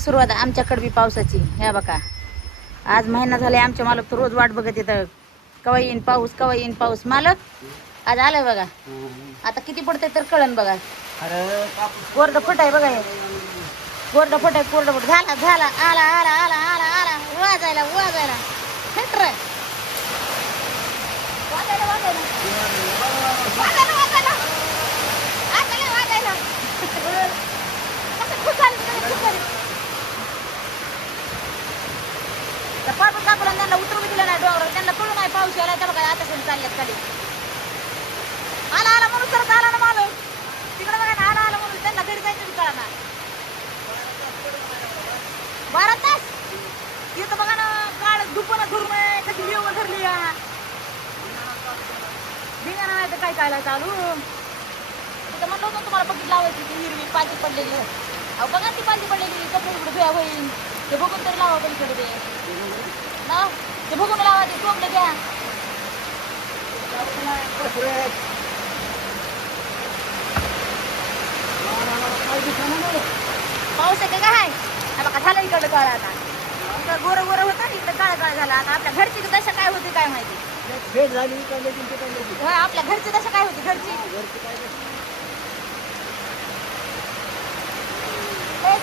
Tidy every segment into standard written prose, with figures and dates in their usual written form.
सुरुवात आमच्याकडे बी पावसाची. हे बघा, आज महिना झाले आमचे मालक तर रोज वाट बघत येतं, कवा येईन पाऊस, कवा येईन पाऊस. मालक आज आलाय बघा. आता किती पडते तर कळन बघा. कोरड फट आहे बघा, हे कोरड फट आहे, कोरड फट. झाला झाला, आला आला आला आला आला, वाजायला वाजायला हेटर वाजायला वाजायला वाजायला वाजायला वाजायला वाजायला कसं खुश झाली खुश झाली. पाठून काकूला त्यांना उतरून दिलं नाही डोंगरावर, त्यांना कळू नाही पाऊस यायला. त्या बघा आता सण चालल्यात खाली. आला आला म्हणून सरत आला ना मालक तिकडे बघा ना, आला आला म्हणून त्यांना घरी जायचं कळा ना. 12 तास इथं बघा ना, काळ दुपणं धरून कशी वेळ धरली या धिंगाणा नाही तर काय काय चालू. तिथं म्हणलं होतं तुम्हाला बघित लावायची ती हिरवी पालखी पडलेली. अहो बघा ती पालखी पडलेली, कपडे इकडे धुया होईल ते बघून तरी लावा पलीकडे ते ना, ते बघून लावा ते टोपले घ्या. पाऊस आहे काय बघा, झालं इकडं काळ. आता इकडं गोरं गोरं होतं, इकडं काळ काळ झाला. आता आपल्या घरची दशा काय होती काय माहिती. आपल्या घरची दशा काय होती घरची.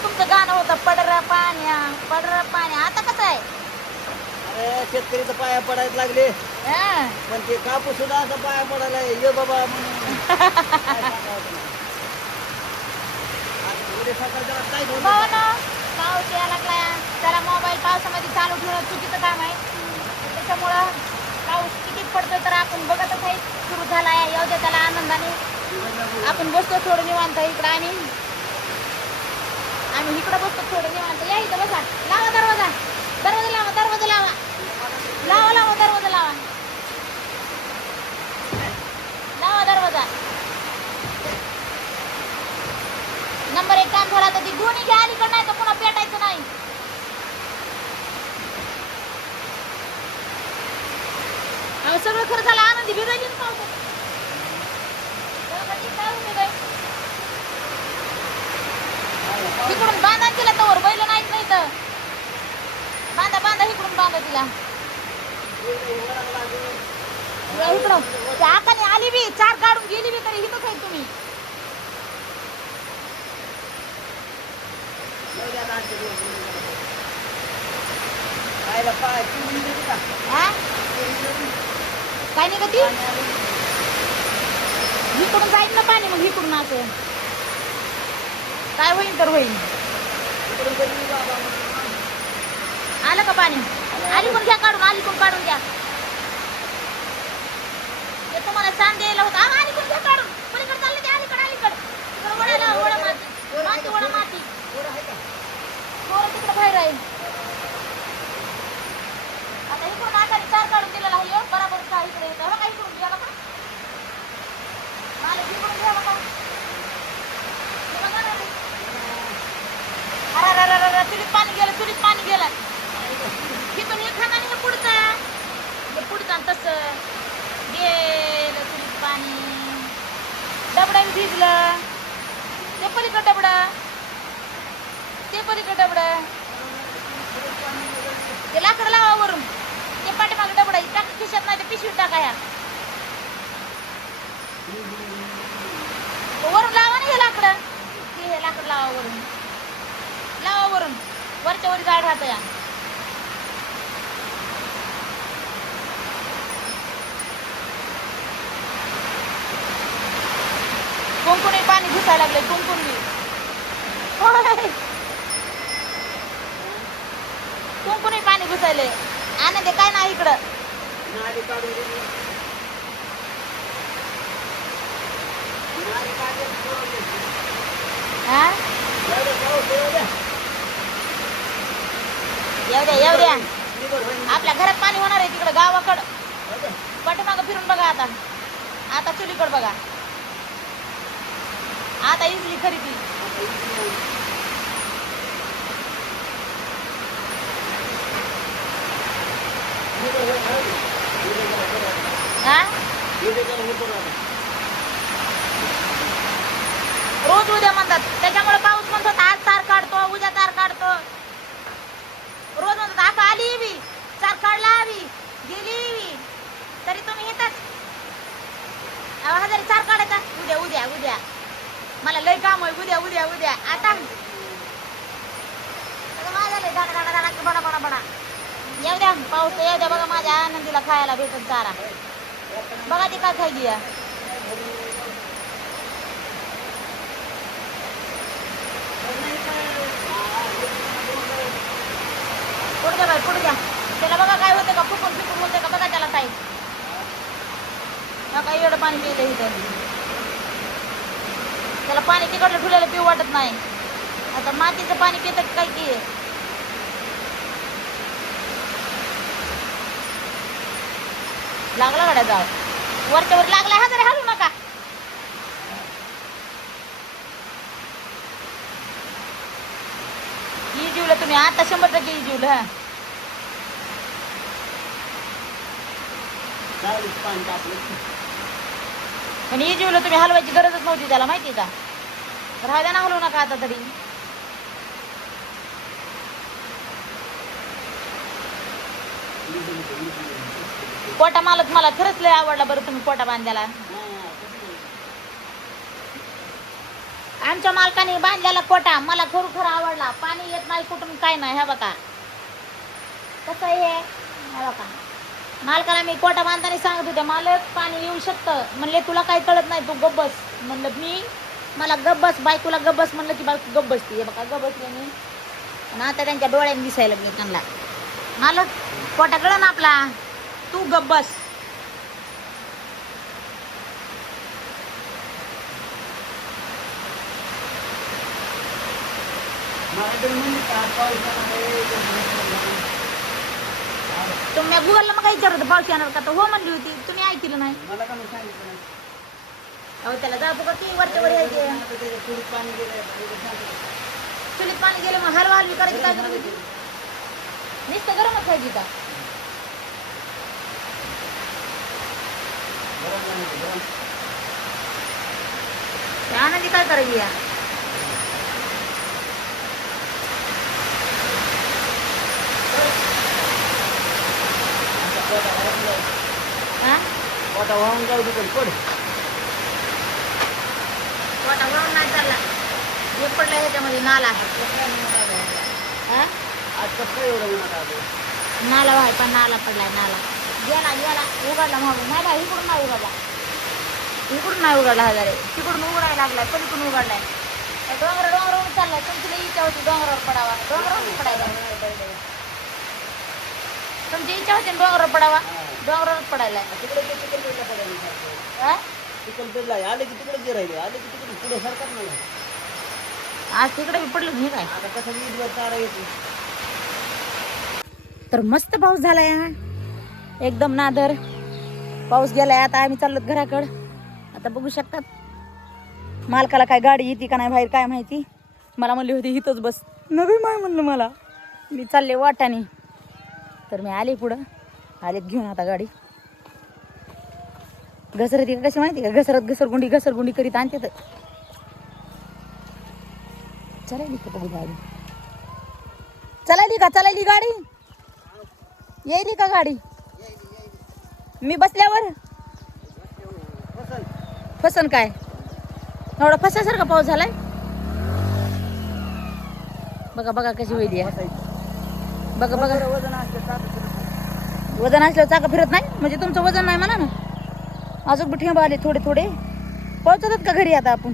तुमचं गाणं होतं पडरा पाण्या पडरा पाण्या. आता कसं आहे, शेतकरी तर पाया पडायला लागले, पण ते कापूस सुद्धा असं पाया पडायला ये बाबा म्हणून. पाऊस यायला लागलाय, त्याला मोबाईल पावसामध्ये चालू ठेवणं चुकीचं काम आहे. त्याच्यामुळं पाऊस किती पडतोय तर आपण बघतच आहे. सुरू झाला आहे, येऊ दे त्याला आनंदाने. आपण बसतो थोडं निवांत इकडं, आम्ही इकडं बसतो थोडं निवांत. या इथं बसा, लावा दरवाजा, दरवाजा लावा, दरवाजा लावा, लावा लावा दरवाजा लावा, लावा दरवाजा. नंबर 1 काम झाला तर ती गुणी घ्या अलीकडं, नाही तर पुन्हा पेटायचं नाही. अहो सगळं खरं झालं, आनंदी भिजायची ना पावसात. इकडून बांधा तिला, तवर बैल नाहीत नाही तर बांधा बांधा, इकडून बांधा तिला. इकडं त्या आकाने आली बी, 4 काढून गेली बी तरी इथंच आहे तुम्ही. काय नाही का ती, इकडून जाईल ना पाणी, मग इकडून असं काय होईल तर होईल. आलं का पाणी, आली पण घ्या काढून, आली पण काढून घ्या. ते तुम्हाला सांग द्यायला होतं. आली पण घ्या काढून, पलीकडे चालले ते अलीकडे अलीकडे तिकडे वड्याला वडा माती माती वडा माती थोडं तिकडे बाहेर आहे. आता इकडून आकाने 4 काढून दिलेला आहे बरोबर का इकडे येतं का, इकडून घ्या बघा, आले इकडून घ्या बघा. अरे चुलीत पाणी गेलं, चुलीत पाणी गेलं. तिथून हे खाना नाही पुढचा तसं गेलं चुलीत पाणी. डबडं भिजलं, ते पलीकडं डबडं, ते पलीकडं डबडं. ते लाकड लावा वरून, ते पाठीमागे डबडा टाका खिशात, नाही ते पिशवीत टाका. ह्या वरून लावा ना हे लाकडं, हे लाकड लावा वरून, लावा वरून, वरच्या वर जाड राहतं. या कुंकुणी पाणी घुसायला लागले, कुंकुणी कुंकुणी पाणी घुसायले. आनंद काय नाही इकडं. येऊ द्या, आपल्या घरात पाणी होणार आहे तिकडं गावाकडं. पाठीमागं फिरून बघा, आता चुलीकडं बघा, आता इजली खरी ती. रोज उद्या म्हणतात, त्याच्यामुळे पाऊस म्हणतो आज तार काढतो, उद्या तार काढतो. बडा बडा बडा. येऊ द्या पाऊस येऊ द्या. बघा माझ्या आनंदीला खायला भेटत चारा. बघा ती काय खायली या. पुढे द्या बाई पुढे द्या. त्याला बघा काय होतं का फुकून फिकून होतं का बघा त्याला काही. काही एवढं पाणी पिलं इथं. त्याला पाणी तिकडलं ठुलेलं पिऊ वाटत नाही. आता मातीचं पाणी पितं काय की. लागला गाड्या जाळ वरच्या वर लागला. हा जरा हलू नका. इजीवलं तुम्ही आता 100% इजीवलं. हा पण इजीवलं तुम्ही हलवायची गरजच नव्हती त्याला माहिती का. राहू द्या ना हलवू नका आता तरी. कोटा मालक मला खरंच लय आवडला बरं तुम्ही कोटा बांधल्याला. आमच्या मालकाने बांधलेला कोटा मला खरोखर आवडला. पाणी येत नाही कुठून काय नाही. हा बघा कसं आहे हे बघा. मालकाला मी कोटा बांधताना सांगत होते मालक पाणी येऊ शकतं. म्हणले तुला काही कळत नाही तू गब्बस. म्हणलं मी मला गब्बस बायकोला गब्बस म्हणलं की बायको गब्बस ती. हे बघा गब्बसले मी. आणि आता त्यांच्या डोळ्याने दिसायला मी त्यांना मालक कोटा कळ ना आपला तू गब्बस. तुम्ही गुगलला मग विचारत होतं पाऊस येणार का. तर हो म्हणली होती तुम्ही ऐकलं नाही. अहो त्याला जाऊ का ती वरच्या वर यायचे. चुलीत पाणी गेलं मग हलवा हलवी करायची काय गरज होती. नुसतं गरमच खायची का. आनंदी काय करायची या. कोटा वाहून जाऊ दे पण पड. कोटा वाहून नाही चालला. हे पडलं ह्याच्यामध्ये नाला. आज कसं एवढं उन्हात आलं. नाला व्हाय पण नाला पडलाय. नाला गेला गेला उघडला मागून. नाही बाई इकडून नाही उघडला. इकडून नाही उघडला. हजारे तिकडून उघडायला लागलाय. पलीकडून उघडलाय. डोंगरावरून चाललाय. तुमची लई इच्छा होती डोंगरावर पडावा. डोंगरावर पडायला तुमची इच्छा होती डोंगरावर पडावा. डोंगरावर पडायला. तिकडे चिकलपेठला पडायला. चिकलपेठला आले की तिकडे जे राहिले. आले की तिकडे पुढे सरकार नाही. आज तिकडे बी पडलं नाही काय. आता कसं वीजवर तारा येतो. तर मस्त पाऊस झालाय हा. एकदम नादर पाऊस गेलाय. आता आम्ही चाललो घराकडं. आता बघू शकतात मालकाला काय गाडी येते का नाही बाहेर काय माहिती. मला म्हणली होती इथंच बस. नवी माय म्हणलं मला. मी चालले वाटाने. तर मी आले पुढं. आलेत घेऊन आता गाडी. घसरत का कशी माहिती का. घसरगुंडी घसरगुंडी करीत आणते. तर चलायली का बघू गाडी. चलायली गाडी. येईली का गाडी. मी बसल्यावर फसन काय एवढा फसासारखा पाऊस झालाय. बघा बघा कशी होईल. बघा बघा वजन असल्यावर चाका फिरत नाही. म्हणजे तुमचं वजन नाही म्हणा ना. अजून बी ठेंब आले थोडे थोडे. पोहोचतात का घरी आता आपण.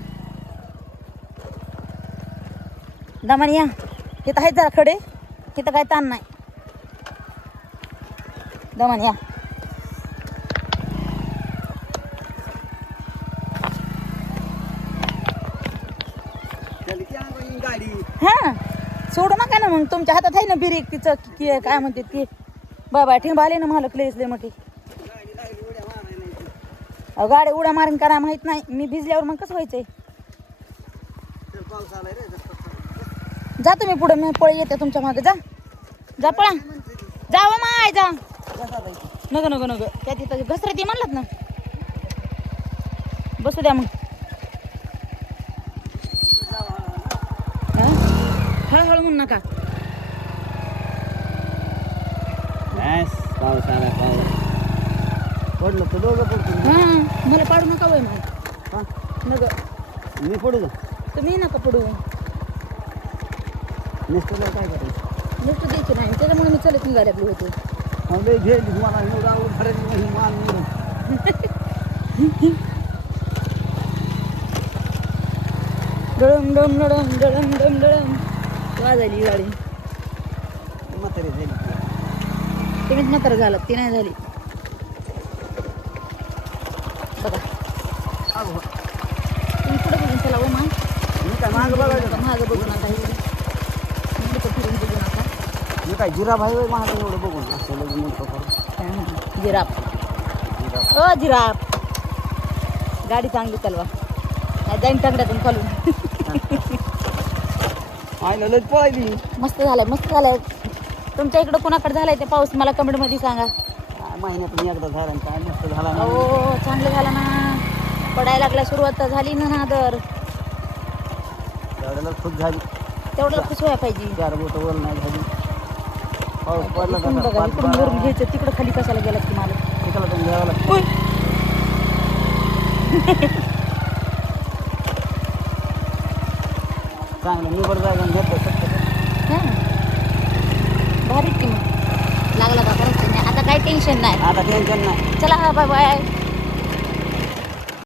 दमानी या. तिथं आहेत जरा खडे. तिथं काय ताण नाही. दमानी या. गाडी हा सोडू नका ना मग. तुमच्या हातात आहे ना बिरेक तिचं काय म्हणते ती. बाबा ठेंब आले ना मालक लयच मोठी. गाडी उड्या मारून करा माहित नाही. मी भिजल्यावर मग कसं व्हायचंय. पाऊस आलाय रे. जा तुम्ही पुढे. मी पळी येते तुमच्या मागे. जा पळा. जावं माय जा. नको त्या तिथं घसरती म्हणलात ना. बसू द्या मग. हळूहळू म्हणू नका. पाऊस आला पाऊस पडलं तर दोघं पडतो. हां मला पाडू नका वय मग. नको मी पडू का. तुम्ही नका पडू. नुसतं काय करायचं. लिफ्ट द्यायची नाही त्याच्यामुळे मी चलत निघायला लागलो होतो. लय घे मला एवढं आवड भरायची नाही मान निघून. डळम डम डळम डळम डम डळम वाजायली गाडी. म्हातारी झाली ती. तुम्हीच म्हातारं झालं ती नाही झाली. बघा अगो, तुम्ही पुढे बघून चला हो मान. मी काय मागं बघायचं का? मागं बघू नका इकडे फिरून बघू नका. मी काय जिरा भाई होय महाग एवढं बघून असं लगेच म्हणतो करून. Giraffe giraffe. ओ जिराफ गाडी चांगली चालवा नाही जाईन तगड्यातून खालून. आईला लय पळायली. मस्त झालंय मस्त झालंय. तुमच्या इकडं कोणाकडे झालाय ते पाऊस मला कमेंटमध्ये सांगा. काय महिन्यातून एकदा झाला आणि काय मस्त झाला ना. हो चांगलं झालं ना. पडायला लागला सुरुवात तर झाली ना नादर. झाडाला खुश झाली. तेवढं खुश व्हायला पाहिजे. 4 बोट वर नाही झाली. पाऊस पडला इकडून बघा इकडून वरून घ्यायचं तिकडं खाली कशाला गेला की मला. तिकडला पण घ्यावं लागतं. चांगलं निवड जागा घेतो. हां भारी की मग लागला का करायचं नाही आता काही टेन्शन नाही. आता टेन्शन नाही. चला बाय बाय.